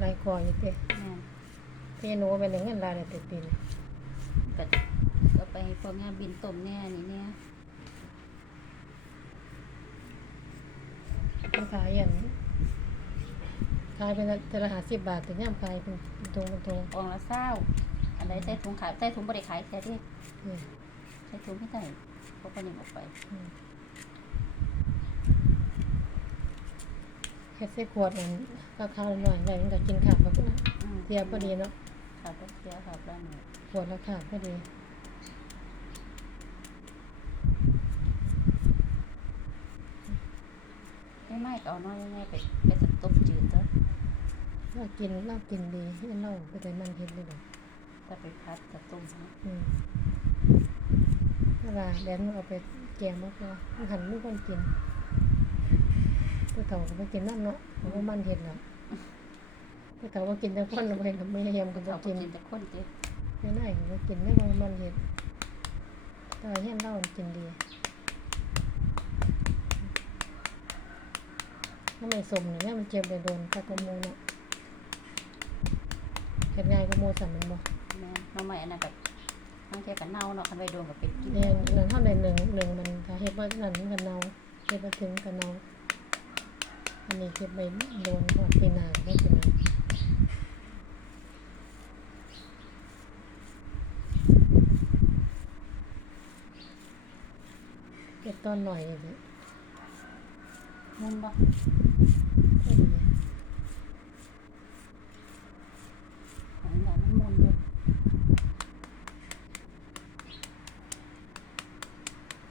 หลายคออยู่เต้แม่นพี่หนูเป็นเงินหลายเลยติดปีนก็ก็ไปพวกงานบินต้มแน่นี่เนี่ยมันขายอันขายเป็นแต่ละหาสิบบาทแต่ย่ำขายเป็นเป็นตรงเป็นตรงกล่องละเศร้าอันใดใส่ถุงขายใส่ถุงบ่ได้ขายแค่ที่นี่ใส่ถุงไม่ได้เพราะก็ยังออกไป อืม แค่ใส่ขวดอันก็ข้าวหน่อยไว้มันก็กินขาดแบบอืมเทียบพอดีเนาะขาดก็เสียขาดแล้วเนี่ยขวดละขาดพอดีไม่ไม่ก็เอาน้อยไม่ไปไปสับต้มจืดเถอะเรากินเรากินดีให้เราไปแต่มันเห็นเลยดอกถ้าไปพัดสับต้มนะอืมถ้าว่าแดนเอาไปแกงมากกว่ามันหันไม่คนกินผู้ เฒ่าก็ไปกินน้ำเนาะเพราะว่มันเห็นแล้วผู้เฒ่าก็กินแต่คนเราไปกับไม่ยี่ยมก็บ่เอาไปกินกินแต่คนเดียวไม่ได้ก็กินไม่ว่ามันเห็นแต่ว่าเห็นเรากินดีถ้าไม่สมเนี่ยมันเจ็บเลยโดนตะกะโมเนาะเห็ดง่ายก็โมสั่นมันบ่แม่นน้องใหม่อันนั้นแบบบางเทีกันเน่าเนาะคันไปโดนกับเป็ดกินเนี่ยหนึ่งเท่าใดหนึ่งหนึ่งมันถ้าเฮ็ดว่านั่นมันก็เนาเฮ็ดว่าถึงก็เนา อันนี้เก็บไปโดนหอดปีหนาไม่เป็นไรเก็บตอนหน่อยเลยมุนบ่อ